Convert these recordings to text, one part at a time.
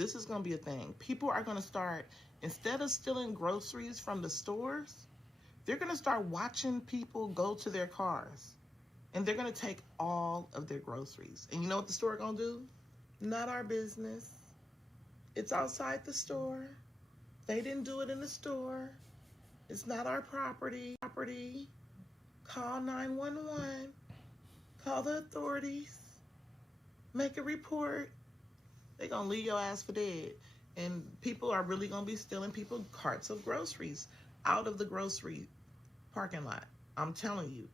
this is going to be a thing. People are going to start, instead of stealing groceries from the stores, they're going to start watching people go to their cars. And they're going to take all of their groceries. And you know what the store going to do? Not our business. It's outside the store. They didn't do it in the store. It's not our property. Call 911. Call the authorities. Make a report. They're going to leave your ass for dead. And people are really going to be stealing people carts of groceries out of the grocery parking lot. I'm telling you.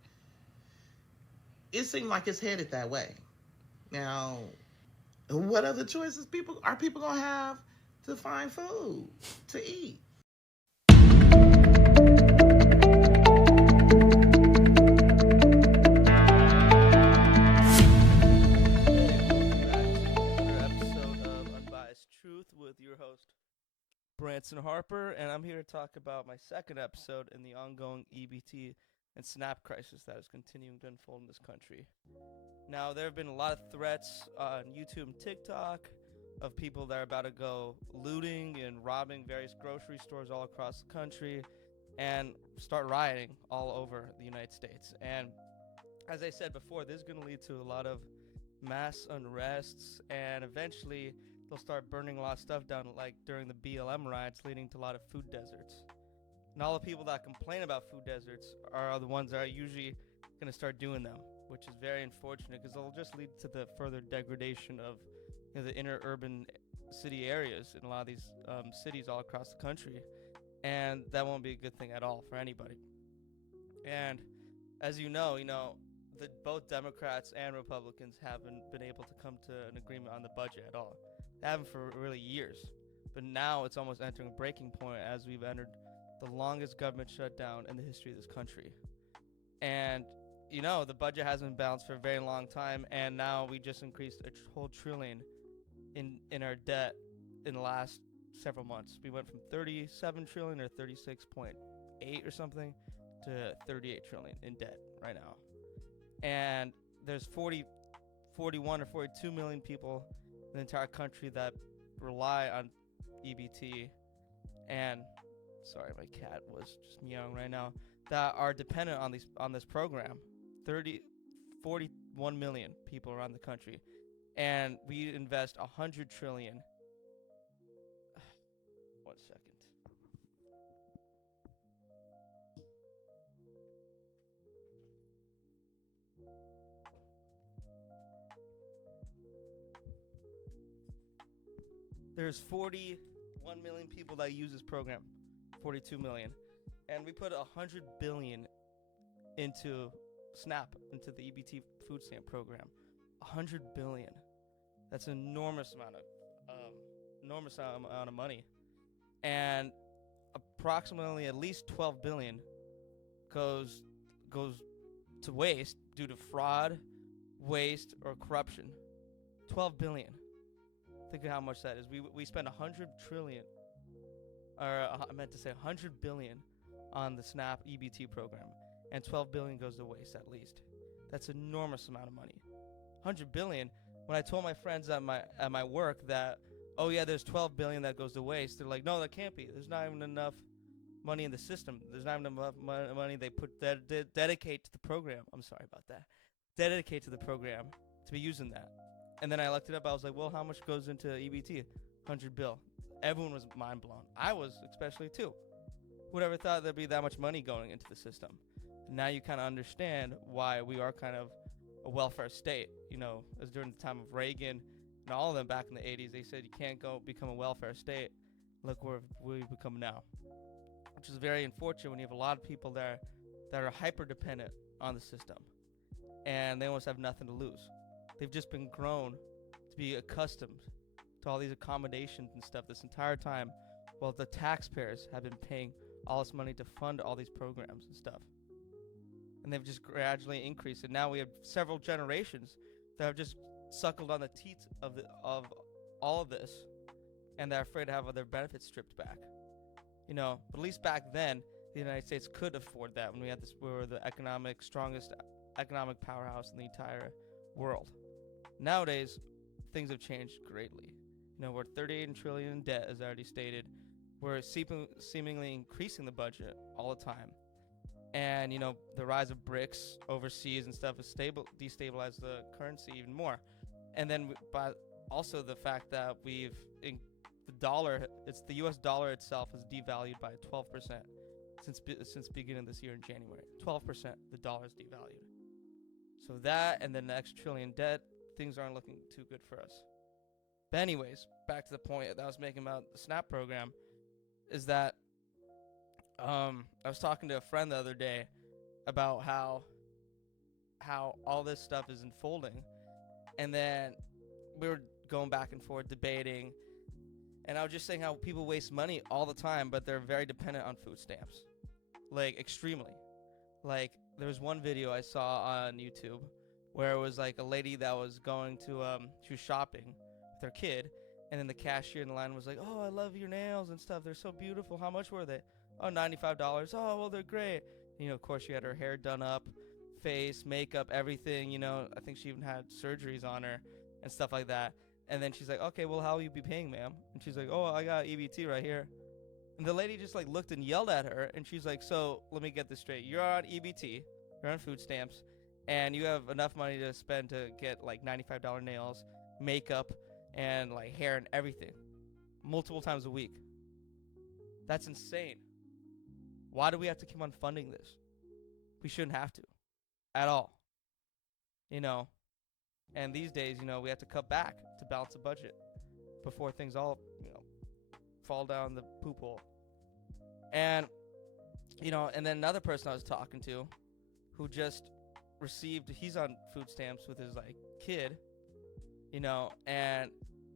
It seems like it's headed that way. Now, what other choices are people going to have to find food to eat? Branson Harper, and I'm here to talk about my second episode in the ongoing EBT and SNAP crisis that is continuing to unfold in this country. Now, there have been a lot of threats on YouTube and TikTok of people that are about to go looting and robbing various grocery stores all across the country and start rioting all over the United States. And as I said before, this is going to lead to a lot of mass unrests, and eventually they'll start burning a lot of stuff down, like during the BLM riots, leading to a lot of food deserts. And all the people that complain about food deserts are the ones that are usually going to start doing them, which is very unfortunate because they'll just lead to the further degradation of the inner urban city areas in a lot of these cities all across the country. And that won't be a good thing at all for anybody. And as you know, both Democrats and Republicans haven't been able to come to an agreement on the budget at all. They haven't for really years. But now it's almost entering a breaking point as we've entered the longest government shutdown in the history of this country. And, the budget hasn't been balanced for a very long time, and now we just increased a whole trillion in our debt in the last several months. We went from 37 trillion or 36.8 or something to 38 trillion in debt right now. And there's 41 or 42 million people in the entire country that rely on EBT, and sorry, my cat was just meowing right now, that are dependent on this program. 41 million people around the country, and we invest 100 trillion. One second. There's 41 million people that use this program, 42 million, and we put 100 billion into SNAP, into the EBT food stamp program. 100 billion. That's an enormous amount of money, and approximately at least 12 billion goes to waste due to fraud, waste, or corruption. 12 billion. Think of how much that is. We spend 100 trillion, or I meant to say 100 billion on the SNAP EBT program, and 12 billion goes to waste at least. That's an enormous amount of money. 100 billion. When I told my friends at my work that, oh yeah, there's 12 billion that goes to waste, they're like, no, that can't be. There's not even enough money in the system. There's not even enough money they put dedicate to the program. I'm sorry about that. Dedicate to the program to be using that. And then I looked it up. I was like, well, how much goes into EBT? 100 bill. Everyone was mind blown. I was especially too. Who would ever thought there'd be that much money going into the system? Now you kind of understand why we are kind of a welfare state. As during the time of Reagan and all of them back in the 80s, they said you can't go become a welfare state. Look where we've become now, which is very unfortunate when you have a lot of people there that are hyper dependent on the system, and they almost have nothing to lose. They've just been grown to be accustomed to all these accommodations and stuff this entire time, while the taxpayers have been paying all this money to fund all these programs and stuff. And they've just gradually increased. And now we have several generations that have just suckled on the teats of all of this, and they're afraid to have their benefits stripped back. But at least back then, the United States could afford that when we were the strongest economic powerhouse in the entire world. Nowadays, things have changed greatly, We're 38 trillion in debt, as I already stated. We're seemingly increasing the budget all the time. And, the rise of BRICS overseas and stuff has destabilized the currency even more. And then by also the fact that the U.S. dollar itself has devalued by 12% since beginning of this year in January. 12%, the dollar's devalued. So that and the next trillion debt, things aren't looking too good for us. But anyways, back to the point that I was making about the SNAP program, is that I was talking to a friend the other day about how all this stuff is unfolding, and then we were going back and forth debating, and I was just saying how people waste money all the time, but they're very dependent on food stamps, like extremely. Like there was one video I saw on YouTube where it was like a lady that was going to she was shopping with her kid, and then the cashier in the line was like, "Oh, I love your nails and stuff. They're so beautiful. How much were they?" "Oh, $95. "Oh, well, they're great." Of course, she had her hair done up, face, makeup, everything. I think she even had surgeries on her and stuff like that. And then she's like, "Okay, well, how will you be paying, ma'am?" And she's like, "Oh, I got EBT right here." And the lady just like looked and yelled at her, and she's like, "So let me get this straight. You're on EBT, you're on food stamps, and you have enough money to spend to get like $95 nails, makeup, and like hair and everything, multiple times a week. That's insane. Why do we have to keep on funding this? We shouldn't have to, at all. And these days, we have to cut back to balance the budget before things all, fall down the poop hole." And, and then another person I was talking to who just he's on food stamps with his like kid, and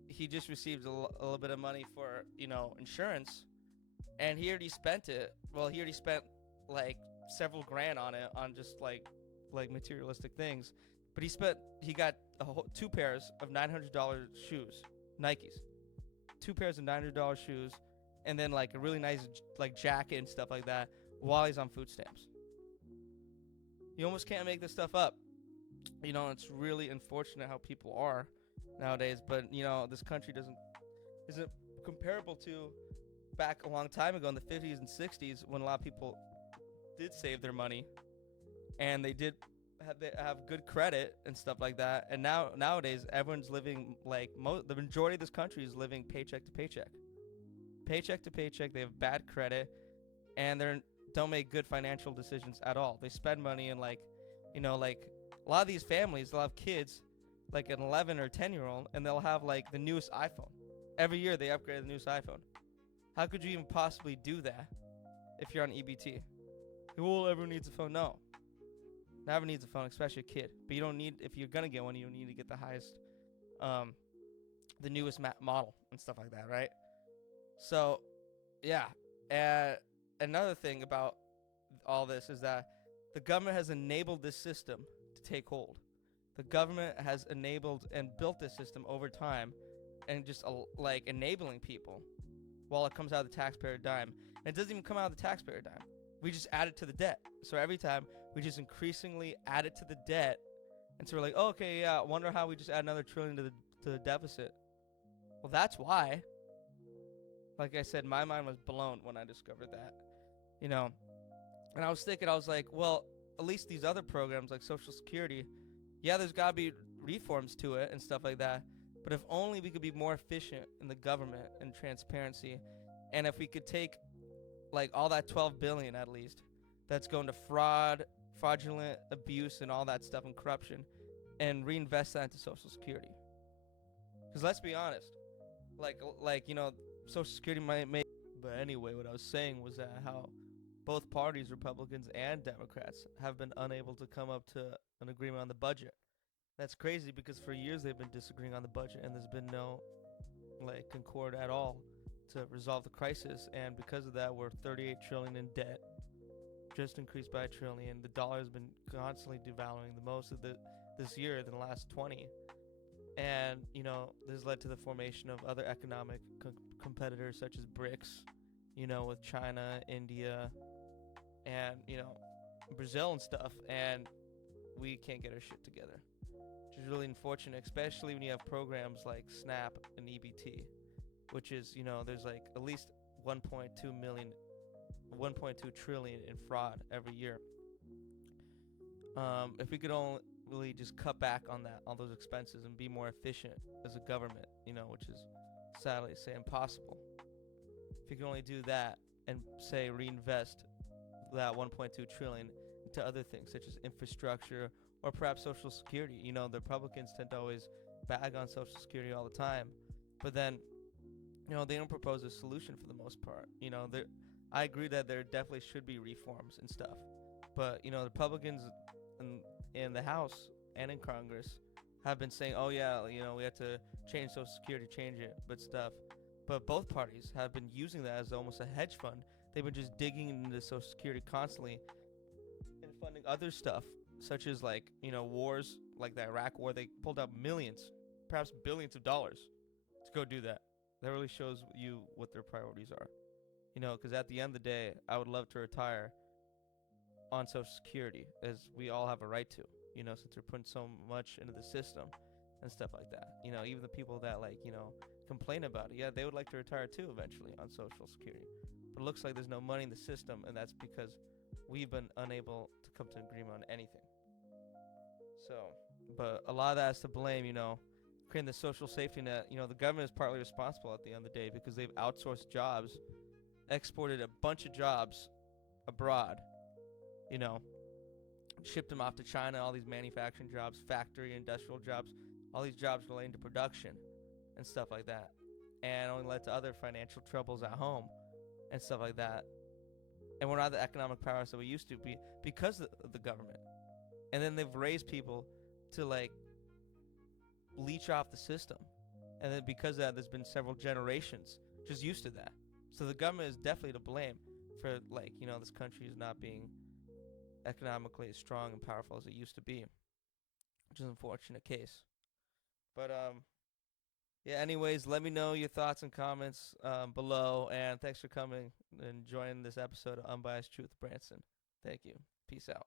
he just received a little bit of money for, insurance, and he already spent it. Well, he already spent like several grand on it, on just like materialistic things. But he got two pairs of $900 shoes, Nikes, two pairs of $900 shoes, and then like a really nice like jacket and stuff like that while he's on food stamps. You almost can't make this stuff up. It's really unfortunate how people are nowadays, but this country isn't comparable to back a long time ago in the 50s and 60s, when a lot of people did save their money and they did have good credit and stuff like that. And nowadays everyone's living like the majority of this country is living paycheck to paycheck. They have bad credit, and they don't make good financial decisions at all. They spend money and like a lot of these families, they'll have kids like an 11 or 10-year-old, and they'll have like the newest iPhone. Every year they upgrade the newest iPhone. How could you even possibly do that if you're on EBT? Well, everyone needs a phone. No. Not everyone needs a phone, especially a kid. But you don't need, if you're going to get one, you don't need to get the highest, the newest model and stuff like that, right? So, yeah. Another thing about all this is that the government has enabled this system to take hold. The government has enabled and built this system over time, and just like enabling people while it comes out of the taxpayer dime. And it doesn't even come out of the taxpayer dime. We just add it to the debt. So every time we just increasingly add it to the debt. And so we're like, oh, okay, yeah, I wonder how we just add another trillion to the deficit. Well, that's why. Like I said, my mind was blown when I discovered that. And I was thinking, I was like, well, at least these other programs like Social Security, yeah, there's got to be reforms to it and stuff like that. But if only we could be more efficient in the government and transparency, and if we could take like all that 12 billion at least that's going to fraudulent abuse and all that stuff and corruption, and reinvest that into Social Security. Because let's be honest, Social Security might make. But anyway, what I was saying was that how both parties, Republicans and Democrats, have been unable to come up to an agreement on the budget. That's crazy, because for years they've been disagreeing on the budget, and there's been no concord at all to resolve the crisis. And because of that, we're 38 trillion in debt, just increased by $1 trillion. The dollar has been constantly devaluing, the most of this year than the last 20. And this has led to the formation of other economic competitors such as BRICS, with China, India, and Brazil and stuff. And we can't get our shit together. which is really unfortunate, especially when you have programs like SNAP and EBT, which is, there's like at least 1.2 trillion in fraud every year. If we could only really just cut back on those expenses and be more efficient as a government, which is sadly say impossible. If you can only do that and say reinvest that 1.2 trillion into other things such as infrastructure or perhaps social security. The Republicans tend to always bag on social security all the time, but then they don't propose a solution for the most part. I agree that there definitely should be reforms and stuff, but the Republicans in the House and in Congress have been saying, oh yeah, we have to change social security, change it, but both parties have been using that as almost a hedge fund. They've been just digging into social security constantly and funding other stuff, such as wars like the Iraq war. They pulled out millions, perhaps billions of dollars to go do that. That really shows you what their priorities are. Because at the end of the day, I would love to retire on social security, as we all have a right to, since they're putting so much into the system and stuff like that. Even the people that complain about it, yeah, they would like to retire too eventually on social security. But it looks like there's no money in the system, and that's because we've been unable to come to an agreement on anything. So, but a lot of that is to blame, creating the social safety net. The government is partly responsible at the end of the day because they've outsourced jobs, exported a bunch of jobs abroad, shipped them off to China, all these manufacturing jobs, factory, industrial jobs, all these jobs relating to production and stuff like that, and only led to other financial troubles at home and stuff like that. And we're not the economic powers that we used to be because of the government. And then they've raised people to leech off the system. And then because of that, there's been several generations just used to that. So the government is definitely to blame for this country is not being economically as strong and powerful as it used to be, which is an unfortunate case. But yeah, anyways, let me know your thoughts and comments below, and thanks for coming and joining this episode of Unbiased Truth with Branson. Thank you. Peace out.